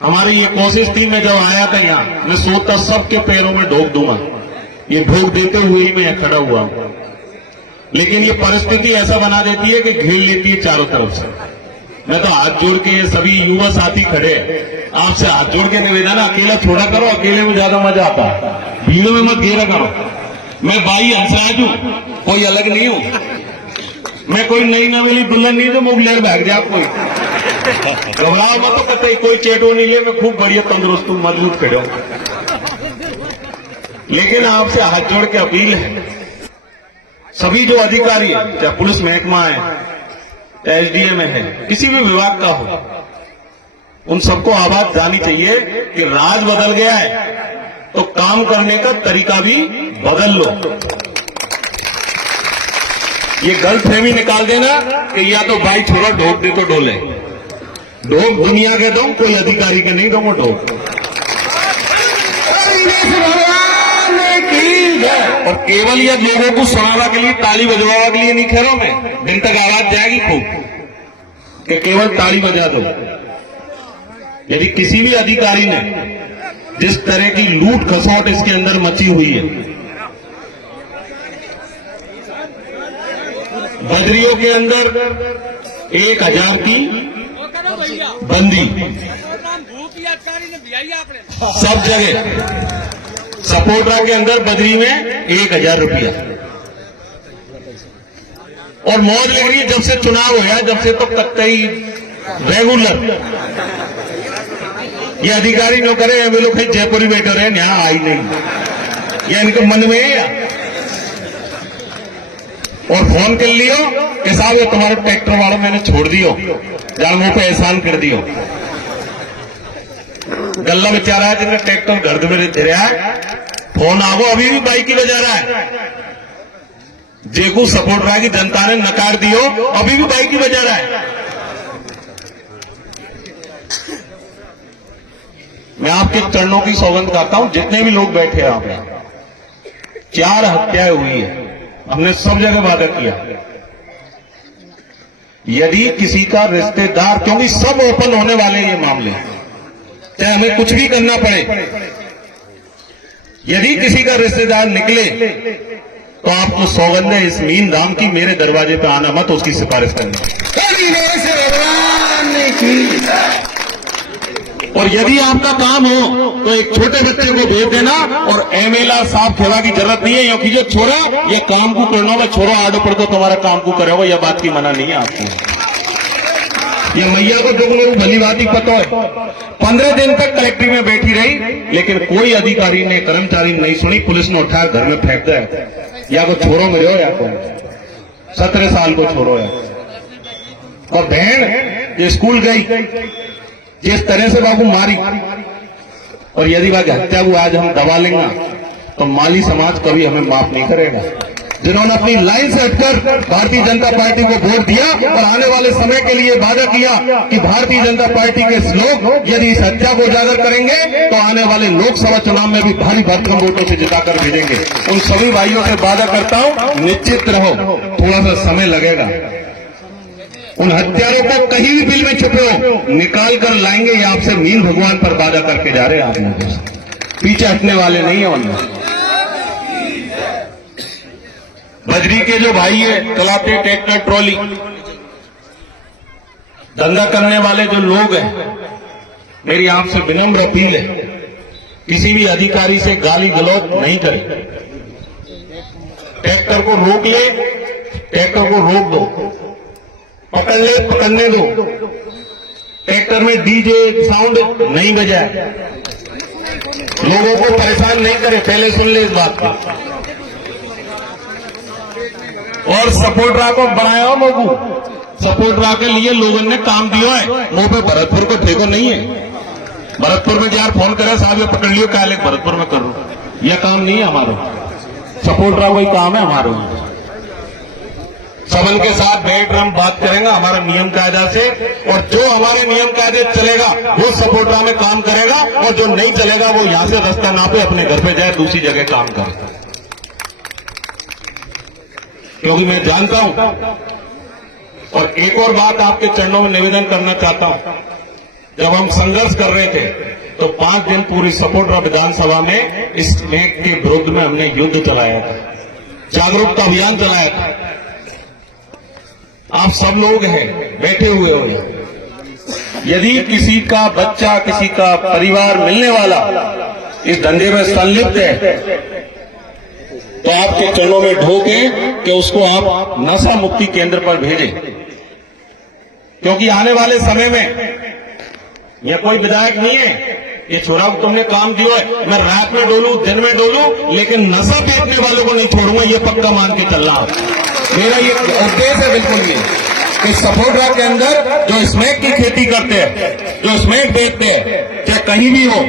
हमारी ये कोशिश थी, मैं जब आया था यहाँ मैं सोचता सबके पैरों में ढोक दूंगा, ये ढोक देते हुए ही मैं खड़ा हुआ हूं। लेकिन ये परिस्थिति ऐसा बना देती है कि घेर लेती है चारों तरफ से। मैं तो हाथ जोड़ के, ये सभी युवा साथी खड़े हैं, आपसे हाथ जोड़ के निवेदन, अकेला छोड़ा करो, अकेले में ज्यादा मजा आता है, भीड़ों में मत घेरा करो। मैं भाई हंसराज हूं, कोई अलग नहीं हूं, मैं कोई नई नवेली दुल्हन नहीं जो मुंह लेर भाग जाए कोई। घबराओ मत, तो कहते कोई चेटो नहीं है, मैं खूब बढ़िया तंदुरुस्त हूं, मजबूत खड़े हूं। लेकिन आपसे हाथ जोड़ के अपील है, सभी जो अधिकारी है, चाहे पुलिस महकमा है, एसडीएम है, किसी भी विभाग का हो, उन सबको आवाज जानी चाहिए कि राज बदल गया है तो काम करने का तरीका भी बदल लो। ये गलतफहमी निकाल देना कि या तो भाई छोरा ढोक दे तो डोले, ढोक दुनिया के दो, कोई अधिकारी के नहीं दूंगा ढोक। और केवल यह लोगों को सुनाने के लिए, ताली बजवाने के लिए नहीं कह रहा हूं मैं, दिन तक आवाज जाएगी खूब कि केवल ताली बजा दो। यदि किसी भी अधिकारी ने जिस तरह की लूट खसौट इसके अंदर मची हुई है, बजरियों के अंदर 1000 की बंदी, सब जगह सपोर्टरा के अंदर बदरी में 1000 रुपया, और मौज लग रही है जब से चुनाव हुआ, जब से तो कतई रेगुलर ये अधिकारी नो करे, वे लोग जयपुरी बैठे रहे, यहाँ आई नहीं, या इनके मन में है। और फोन कर लियो कि साहब ये तुम्हारे ट्रैक्टर वालों मैंने छोड़ दियो, जान मुंह पे एहसान कर दियो। गल्ला बेचारा है जिनका ट्रैक्टर घर में दे रहा है, फोन आवो अभी भी बाइक ही बजा रहा है, जेकू सपोर्ट रहा कि जनता ने नकार दियो, अभी भी बाइक ही बजा रहा है। मैं आपके चरणों की सौगंध करता हूं, जितने भी लोग बैठे हैं, आपने 4 हत्याएं हुई है, हमने सब जगह वादा किया, यदि किसी का रिश्तेदार, क्योंकि सब ओपन होने वाले ये मामले, चाहे हमें कुछ भी करना पड़े, यदि किसी का रिश्तेदार निकले तो आपको सौगंध है इस मीन धाम की, मेरे दरवाजे पे आना मत, उसकी सिफारिश करना। और यदि आपका काम हो तो एक छोटे बच्चे को भेज देना, और एमएलआर साहब खेवा की जरूरत नहीं है, क्योंकि जो छोरा ये काम को करना होगा, छोरा आडो पड़ तो तुम्हारा काम को करेगा, यह बात की मना नहीं है आपको। ये मैया को जो लोग भली बात ही पता है, 15 दिन तक कलेक्ट्री में बैठी रही, लेकिन कोई अधिकारी ने, कर्मचारी नहीं सुनी, पुलिस ने उठाया घर में फेंक दिया, या को छोरो मिलो या को 17 साल को छोरो है। और बहन ये स्कूल गई, जिस तरह से बाबू मारी, और यदि बाकी हत्या को आज हम दबा लेंगे तो माली समाज कभी हमें माफ नहीं करेगा। जिन्होंने अपनी लाइन से हटकर भारतीय जनता पार्टी को वोट दिया और आने वाले समय के लिए वादा किया कि भारतीय जनता पार्टी के लोग यदि इस हत्या को उजागर करेंगे तो आने वाले लोकसभा चुनाव में भी भारी भरकम वोटों से जिताकर भेजेंगे। उन सभी भाइयों से वादा करता हूं, निश्चित रहो, थोड़ा सा समय लगेगा, उन हत्यारों को कहीं भी बिल में छुपे हो निकाल कर लाएंगे, ये आपसे मीन भगवान पर वादा करके जा रहे हैं। आप लोग पीछे हटने वाले नहीं है। उनमें बजरी के जो भाई है, चलाते ट्रैक्टर ट्रॉली, धंधा करने वाले जो लोग हैं, मेरी आपसे विनम्र अपील है, किसी भी अधिकारी से गाली गलौज नहीं करें। ट्रैक्टर को रोक ले, ट्रैक्टर को रोक दो, पकड़ ले पकड़ने दो, ट्रैक्टर में डीजे साउंड नहीं बजाए, लोगों को परेशान नहीं करे, पहले सुन ले इस बात को। और सपोर्टरा को बनाया हो लोगों, सपोर्टरा के लिए लोगों ने काम दिया है, मुंह पे भरतपुर को ठेको नहीं है। भरतपुर में यार फोन करे, साहब ये पकड़ लियो, क्या ले भरतपुर में करो, यह काम नहीं है हमारा, सपोर्टरा वही काम है हमारा। सबल के साथ बैठ हम बात करेंगे हमारा नियम कायदा से, और जो हमारे नियम कायदे चलेगा वो सपोर्टरा में काम करेगा, और जो नहीं चलेगा वो यहां से रास्ता नापे, अपने घर पे जाए, दूसरी जगह काम करे। क्योंकि मैं जानता हूं, और एक और बात आपके चरणों में निवेदन करना चाहता हूं, जब हम संघर्ष कर रहे थे तो 5 दिन पूरी सपोर्टरा विधानसभा में इस स्नेक के विरुद्ध में हमने युद्ध चलाया था, जागरूकता अभियान चलाया था। आप सब लोग हैं बैठे हुए हो, यदि किसी का बच्चा, किसी का परिवार मिलने वाला इस धंधे में संलिप्त है तो आपके चरणों में ढोके कि उसको आप नशा मुक्ति केंद्र पर भेजें, क्योंकि आने वाले समय में यह कोई विधायक नहीं है, ये छोरा को तुमने काम दिया है, मैं रात में डोलू दिन में डोलू लेकिन नशा बेचने वालों को नहीं छोड़ूंगा, ये पक्का मान के चलना। मेरा ये उद्देश्य है बिल्कुल ये कि सपोर्टरा के अंदर जो स्मैक की खेती करते हैं, जो स्मैक बेचते हैं, चाहे कहीं भी हो,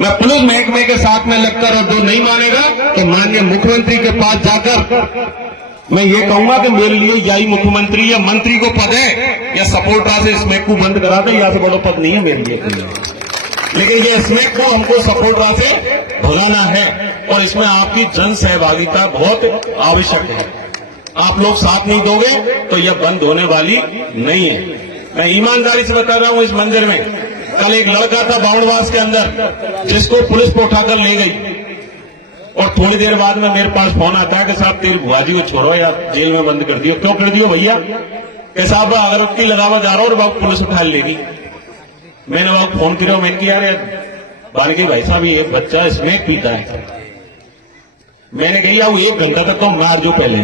मैं पुलिस महकमे के साथ में लगकर और जो नहीं मानेगा तो माननीय मुख्यमंत्री के पास जाकर मैं ये कहूंगा कि मेरे लिए यही मुख्यमंत्री या मंत्री को पद है या सपोर्टरा से स्मैक को बंद करा दे, या से बड़ा पद नहीं है मेरे लिए। लेकिन ये स्मैक को हमको सपोर्टरा से भगाना है और इसमें आपकी जन सहभागिता बहुत आवश्यक है। आप लोग साथ नहीं दोगे तो यह बंद होने वाली नहीं है। मैं ईमानदारी से बता रहा हूं, इस मंदिर में कल एक लड़का था बावड़वास के अंदर जिसको पुलिस को उठाकर ले गई और थोड़ी देर बाद में मेरे पास फोन आता है कि साहब तेरी बुआजी को छोड़ो या जेल में बंद कर दियो। क्यों कर दियो भैया? कि साहब अगरबत्ती लगावा जा रहा हूं और बाबू पुलिस उठा लेगी। मैंने बाबू फोन किया, मैंने किया यार बालकी भाई साहब ये बच्चा स्मैक पीता है। मैंने कही यार 1 घंटा तक तो मार जो पहले।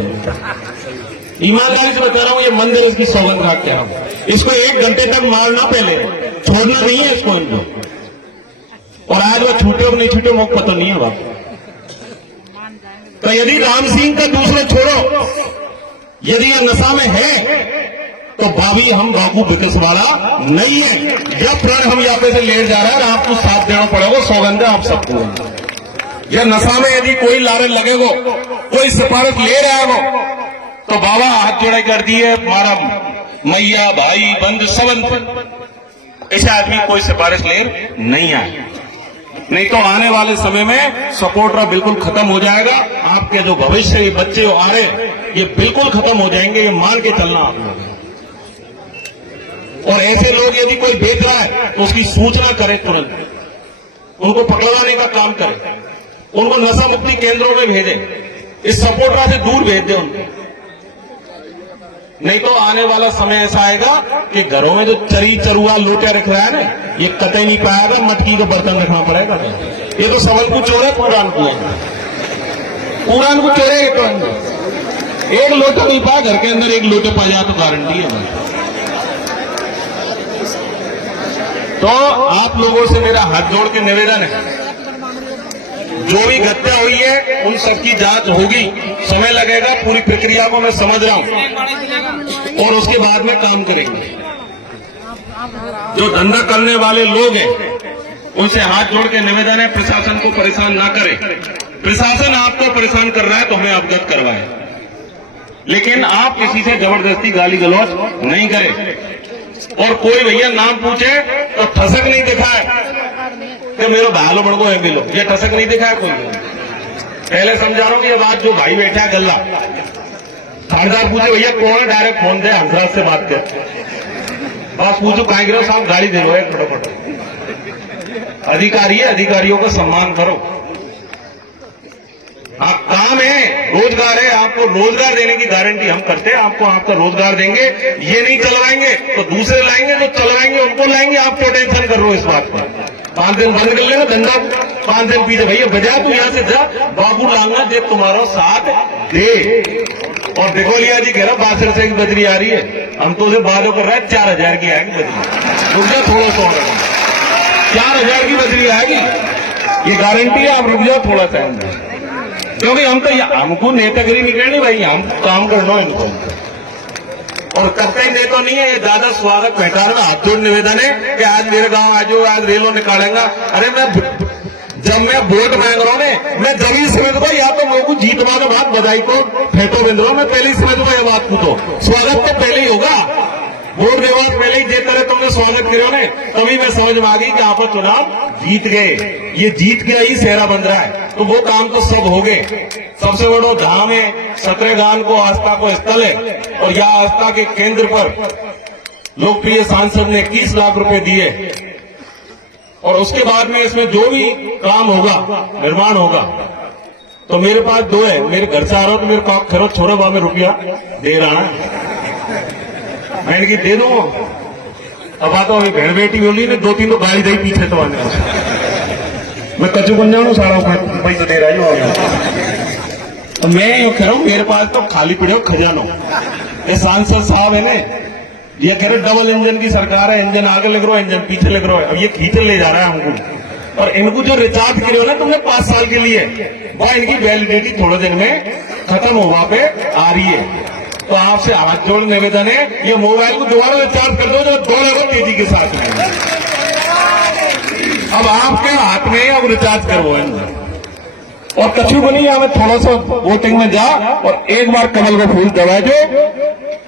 ईमानदारी से बता रहा हूं, ये मंदिर इसकी सौगंध खाते हैं, इसको 1 घंटे तक मारना पहले, छोड़ना नहीं है इसको इनको। और आज वो छूटे और नहीं छूटे मुझे पता नहीं है बाप। तो यदि राम सिंह का दूसरे छोड़ो, यदि यह नशा में है तो भाभी हम बाबू विकास वाला नहीं है। यह प्रण हम यहाँ पे से ले जा रहे हैं, आपको साथ देना पड़ेगा, सौगंध है आप सबको। यह नशा में यदि कोई लारे लगेगो, कोई सिफारिश ले रहा है वो, तो बाबा हाथ जोड़े कर दिए हमारा मैया भाई बंधु सबंध, ऐसे आदमी कोई सिफारिश ले नहीं आए। नहीं तो आने वाले समय में सपोर्टरा बिल्कुल खत्म हो जाएगा। आपके जो भविष्य ये बच्चे आ रहे ये बिल्कुल खत्म हो जाएंगे, ये मान के चलना आप लोग। और ऐसे लोग यदि कोई बेच रहा है तो उसकी सूचना करें, तुरंत उनको पकड़वाने का काम करें, उनको नशा मुक्ति केंद्रों में भेजें, इस सपोर्टरा से दूर भेज दें उनको। नहीं तो आने वाला समय ऐसा आएगा कि घरों में जो चरी चरुआ लोटे रख रहा है ना, ये कतई नहीं पाएगा, मटकी का बर्तन रखना पड़ेगा। ये तो सबल को चोरे पुरान को चोरे तो एक लोटा नहीं पाया घर के अंदर, एक लोटे पा जाए तो गारंटी है। तो आप लोगों से मेरा हाथ जोड़ के निवेदन है, जो भी हत्या हुई है उन सबकी जांच होगी, समय लगेगा, पूरी प्रक्रिया को मैं समझ रहा हूं और उसके बाद में काम करेंगे। जो धंधा करने वाले लोग हैं उनसे हाथ जोड़ के निवेदन है, प्रशासन को परेशान ना करें। प्रशासन आपको परेशान कर रहा है तो हमें अवगत करवाएं, लेकिन आप किसी से जबरदस्ती गाली गलौज नहीं करें। और कोई भैया नाम पूछे तो ठसक नहीं दिखाए कि मेरे भालो बड़को है मिलो, ये ठसक नहीं दिखाया कोई। पहले समझा रहा हूं कि ये बात जो भाई बैठा है गल्ला, थानेदार पूछे भैया कौन है, डायरेक्ट फोन दे हंसराज से बात कर, बस पूछो कहीं गिरो साहब गाड़ी दे लो फटाफट। अधिकारी है, अधिकारियों का सम्मान करो। आप काम है, रोजगार है, आपको रोजगार देने की गारंटी हम करते हैं, आपको आपका रोजगार देंगे। ये नहीं चलवाएंगे तो दूसरे लाएंगे, जो चलवाएंगे उनको लाएंगे। आप क्यों टेंशन कर रहे हो इस बात पर? 5 दिन बंद कर लेना धंधा, 5 दिन पीछे भैया बजा तू यहाँ से जा, बाबू लांगा दे तुम्हारा साथ दे। और देखो लिया जी कह रहा 62 से की बजरी आ रही है, हम तो उसे वादों कर रहे हैं 4000 की आएगी बजरी। रुक जाओ थोड़ा सा, 4000 की बजरी आएगी, ये गारंटी है। आप रुक जाओ थोड़ा सा, क्योंकि हम तो हमको नेतागिरी निकलनी भाई, हम काम करना इनको और कतई नेता नहीं है। ये दादा स्वागत बैठा रहा, हाथ जोड़ निवेदन है कि आज मेरे गांव आ जाओ, आज रेलों निकालेंगे। अरे जब मैं वोट मांग रहा हूं मैं जब ही समझ दो, या तो मेरे को जीतवा के बाद बधाई को फेंको बिंद रहा हूं, मैं पहले ही समझ दो ये बात को। तो स्वागत तो पहले ही होगा, वोट के बाद पहले ही जे तरह तुमने स्वागत करो ने, तभी मैं समझ में आ गई कि आप चुनाव जीत गए। ये जीत गया ही सेहरा बन रहा है, तो वो काम तो सब हो गए। सबसे बड़ा धाम है 17 गांव को आस्था को स्थल है, और यह आस्था के केंद्र पर लोकप्रिय सांसद ने 21 लाख रुपए दिए और उसके बाद में इसमें जो भी काम होगा, निर्माण होगा, तो मेरे पास 2 है। मेरे घर से आ रहा हो तो मेरे को खरो छोड़ो वहां में रुपया दे रहा है, मैंने की दे दो। अब आता हूँ बहन बेटी बोली ने 2-3 तो गाड़ी दी पीछे तो आने मैं कच्चू बन जाऊँ सारा पैसा दे रहा हूँ। तो मैं यूं कह रहा हूँ मेरे पास तो खाली पड़े हो खजानो। ये सांसद साहब है ने, ये कह रहे डबल इंजन की सरकार है, इंजन आगे लग रहा है, इंजन पीछे लग रहा है। अब ये खींच ले जा रहा है हमको, और इनको जो रिचार्ज करे हो ना तुमने 5 साल के लिए, वह इनकी वैलिडिटी थोड़े दिन में खत्म होगा पे आ रही है। तो आपसे हाथ जोड़ निवेदन है, ये मोबाइल को दोबारा रिचार्ज कर दो जो दौड़ेगा तेजी के साथ में। अब आपके हाथ में अब रिचार्ज करवो। और कछु बनी हमें थोड़ा सा वोटिंग में जा और एक बार कमल का फूल दबा दो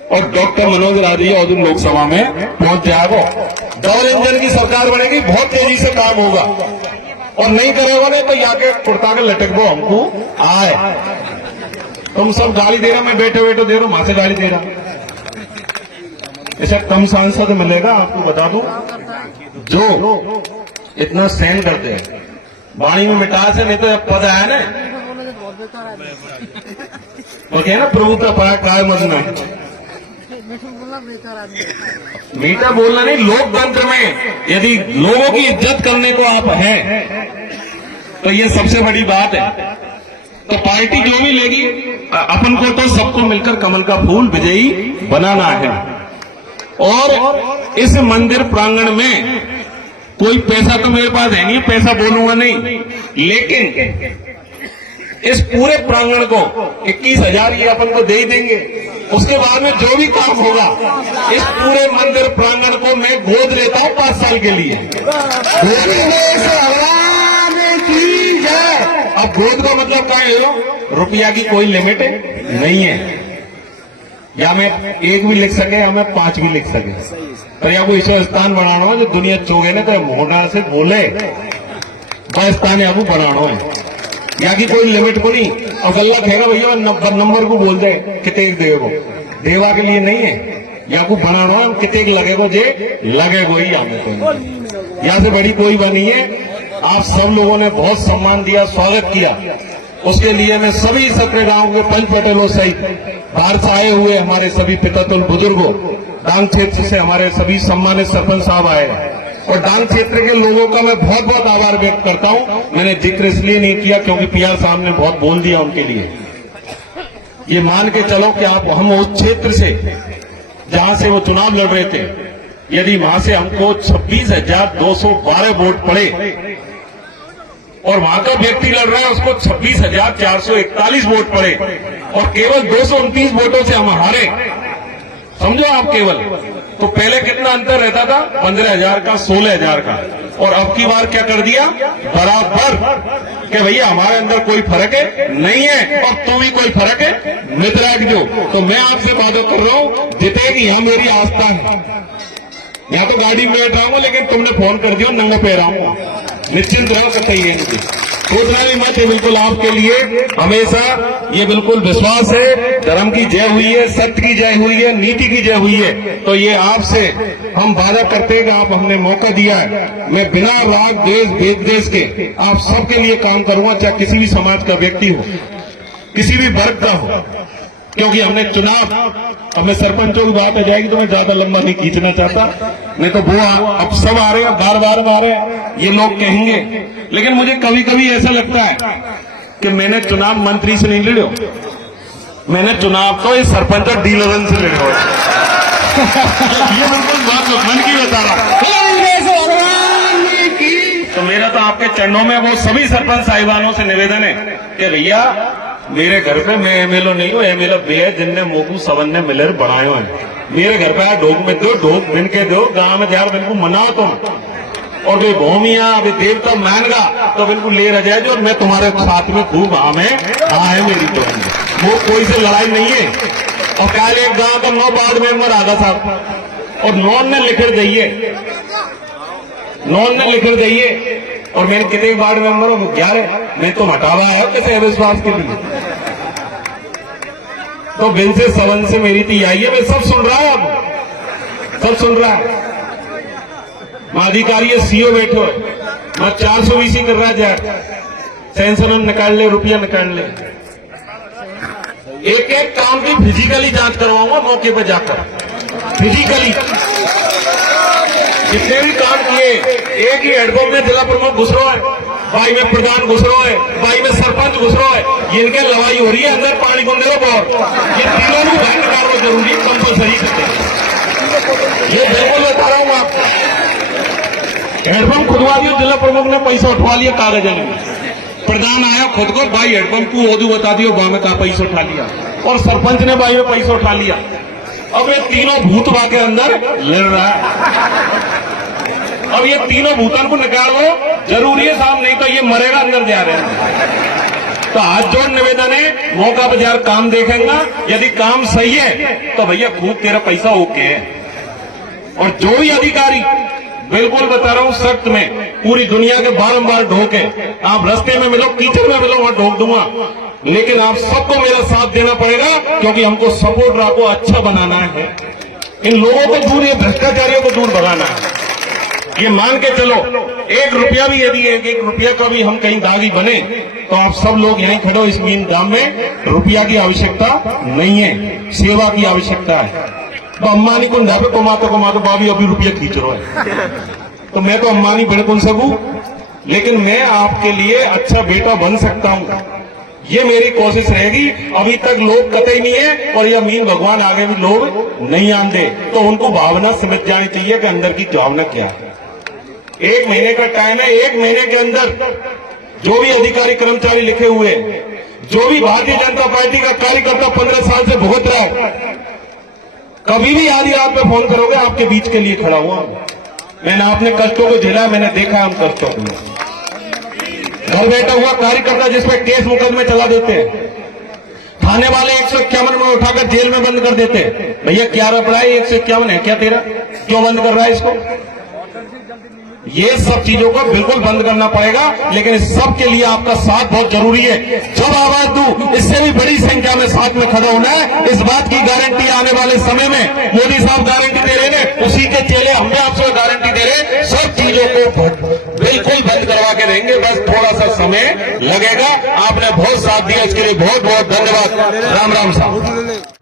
और डॉक्टर मनोज राजी और लोकसभा में पहुंच जाएगा। डबल इंजन की सरकार बनेगी, बहुत तेजी से काम होगा। और नहीं करेगा ना तो याके कुर्ता के लटक दो हमको आए। तुम सब गाली दे रहे, मैं बैठे बैठे दे रहा हूं, वहां से गाली दे रहा। ऐसा कम सांसद मिलेगा आपको बता दूं जो इतना सहन करते हैं। वाणी में मिठास है, नहीं तो पद आया ना तो क्या ना प्रभुता पाया काय मजना। मीठा बोलना नहीं, लोकतंत्र में यदि लोगों की इज्जत करने को आप हैं तो ये सबसे बड़ी बात है। तो पार्टी जो भी लेगी, अपन को तो सबको मिलकर कमल का फूल विजयी बनाना है। और इस मंदिर प्रांगण में कोई पैसा तो मेरे पास है नहीं, पैसा बोलूंगा नहीं, लेकिन इस पूरे प्रांगण को 21,000 ये अपन को दे ही देंगे। उसके बाद में जो भी काम होगा इस पूरे मंदिर प्रांगण को मैं गोद लेता हूं 5 साल के लिए। अब गोद का मतलब क्या है? रुपया की कोई लिमिट नहीं है, या मैं 1 भी लिख सके या मैं 5 भी लिख सके। तो या कोई ऐसा स्थान बनाना हो जो दुनिया चोगे ना तो मोहना से बोले वह स्थान या बनाना है, या की कोई लिमिट को नहीं। और गल्ला कहेगा भैया नंबर को बोल दे कितने देवो, देवा के लिए नहीं है। या को बनाना कितने लगेगो जे लगेगो ही आने को, यहाँ से बड़ी कोई बनी है। आप सब लोगों ने बहुत सम्मान दिया, स्वागत किया, उसके लिए मैं सभी सत्र गांव के पंच पटेलों सहित बाहर से आए हुए हमारे सभी पितातुल बुजुर्गों, डांग क्षेत्र से हमारे सभी सम्मानित सरपंच साहब आए और डांग क्षेत्र के लोगों का मैं बहुत बहुत आभार व्यक्त करता हूं। मैंने जिक्र इसलिए नहीं किया क्योंकि पीआर साहब ने बहुत बोल दिया उनके लिए। ये मान के चलो कि आप हम उस क्षेत्र से जहां से वो चुनाव लड़ रहे थे, यदि वहां से हमको 26,212 वोट पड़े और वहां का व्यक्ति लड़ रहा है उसको 26,441 वोट पड़े और केवल 229 वोटों से हम हारे, समझो आप केवल। तो पहले कितना अंतर रहता था? 15,000 का, 16,000 का, और अब की बार क्या कर दिया? बराबर कि भैया हमारे अंदर कोई फर्क है नहीं है और तू भी कोई फर्क है मित्र जो। तो मैं आपसे वादा कर रहा हूं जीतेगी, यहां मेरी आस्था है। यहाँ तो गाड़ी में बैठ रहा हूँ लेकिन तुमने फोन कर दिया नंगा पैर आऊंगा, निश्चिंत रहो कतई सोचना भी मत है। बिल्कुल आपके लिए हमेशा ये बिल्कुल विश्वास है, धर्म की जय हुई है, सत्य की जय हुई है, नीति की जय हुई है। तो ये आपसे हम वादा करते हैं कि आप हमने मौका दिया है, मैं बिना राग देश भेद देश के आप सबके लिए काम करूंगा, चाहे किसी भी समाज का व्यक्ति हो, किसी भी वर्ग का हो, क्योंकि हमने चुनाव। अब मैं सरपंचों की बात आ जाएगी तो मैं ज्यादा लंबा नहीं खींचना चाहता, नहीं तो वो अब सब आ रहे हैं, बार बार आ रहे हैं, ये लोग कहेंगे। लेकिन मुझे कभी कभी ऐसा लगता है कि मैंने चुनाव मंत्री से नहीं लड़ो, मैंने चुनाव तो इस सरपंच और डीलरन से लड़ो। ये बिल्कुल बात मन की बता रहा। तो मेरा तो आपके चरणों में वो सभी सरपंच साहिबानों से निवेदन है कि भैया मेरे घर पे मैं एमएलओ नहीं हूँ, एमएलओ वे है जिनने मोकू सवन ने मिलर बनाए हैं। मेरे घर पे ढोक में दो, ढोक बिन के दो, गांव में यार बिल्कुल मनाओ तुम, और वे भूमिया वे देवता मानगा तो बिल्कुल ले रह जाए जो, और मैं तुम्हारे साथ में खूब आम है मेरी तो वो कोई से लड़ाई नहीं है। और कल एक गांव का 9 वार्ड मेंबर आगा साहब और नॉन ने लिखर जाइए, नॉन ने लिखर जाइए, और मैंने कितने वार्ड मेंबर हूं 11, मैं तो हटावा है कैसे अविश्वास के लिए। तो बिन से सवन से मेरी ती आई है, मैं सब सुन रहा हूं अब। सब सुन रहा है। मैं अधिकारी है, सीओ बैठो है, मैं 420 कर रहा जाए, सेंसन निकाल ले, रुपया निकाल ले। एक एक काम की फिजिकली जांच करवाऊंगा मौके पर जाकर, फिजिकली जितने भी काम किए। एक ही हेडपंप में जिला प्रमुख घुस रहा है, बाई में प्रधान घुस रहा है, बाई में सरपंच घुस रहा है, इनके लड़ाई हो रही है अंदर पानी गुंडे को बहुत। ये तीनों को बाहर निकालना जरूरी है, कंपलसरी करते। ये बिल्कुल बता रहा हूं आपको। हेडपंप खुदवा दिया, जिला प्रमुख ने पैसा उठवा लिया कागज में, प्रधान आया खुद को भाई हेडपंप को ओदू बता दियो बा में का पैसा उठा लिया, और सरपंच ने भाई में पैसा उठा लिया। अब ये तीनों भूत बा के अंदर लड़ रहा है। अब ये तीनों भूतन को निकालो जरूरी है साहब, नहीं तो ये मरेगा अंदर जा रहे हैं। तो हाथ जोड़ निवेदन है, मौका पर यार काम देखेंगे, यदि काम सही है तो भैया खूब तेरा पैसा ओके है। और जो भी अधिकारी, बिल्कुल बता रहा हूं सख्त में, पूरी दुनिया के बारंबार ढोके, आप रास्ते में मिलो, कीचड़ में मिलो, वहां ढोक दूंगा, लेकिन आप सबको मेरा साथ देना पड़ेगा, क्योंकि हमको सपोर्ट आपको अच्छा बनाना है। इन लोगों को दूर, ये भ्रष्टाचारियों को दूर भगाना है। ये मान के चलो, 1 रुपया भी यदि 1 रुपया का भी हम कहीं दागी बने तो आप सब लोग यहीं खड़ो, इस मीन दाम में रुपया की आवश्यकता नहीं है, सेवा की आवश्यकता है। तो अम्बानी को ढाबे कमाते बाबी अभी रुपया खींच रहा है, तो मैं तो अम्बानी बिल्कुल सकूं, लेकिन मैं आपके लिए अच्छा बेटा बन सकता हूं, ये मेरी कोशिश रहेगी। अभी तक लोग कतई नहीं है, और यह मीन भगवान आगे भी लोग नहीं आंदे, तो उनको भावना समझ जानी चाहिए कि अंदर की भावना क्या है। 1 महीने का टाइम है, 1 महीने के अंदर जो भी अधिकारी कर्मचारी लिखे हुए, जो भी भारतीय जनता पार्टी का कार्यकर्ता 15 साल से भुगत रहा है, कभी भी आधी रात में फोन करोगे, आपके बीच के लिए खड़ा हुआ। मैंने अपने कष्टों को झेला, मैंने देखा हम कष्टों को। घर बैठा हुआ कार्यकर्ता जिसपे केस मुकदमे चला देते हैं, थाने वाले 151 में उठाकर जेल में बंद कर देते हैं। भैया क्या रपड़ा है, 151 है क्या तेरा, क्यों बंद कर रहा है इसको? ये सब चीजों को बिल्कुल बंद करना पड़ेगा, लेकिन इस सब के लिए आपका साथ बहुत जरूरी है। जब आवाज दूं, इससे भी बड़ी संख्या में साथ में खड़ा होना है। इस बात की गारंटी आने वाले समय में मोदी साहब गारंटी दे रहे हैं, उसी के चेले हम भी आपसे गारंटी दे रहे, सब चीजों को बिल्कुल बंद करवा के रहेंगे। बस थोड़ा सा समय लगेगा। आपने बहुत साथ दिया, इसके लिए बहुत बहुत धन्यवाद। राम राम साहब।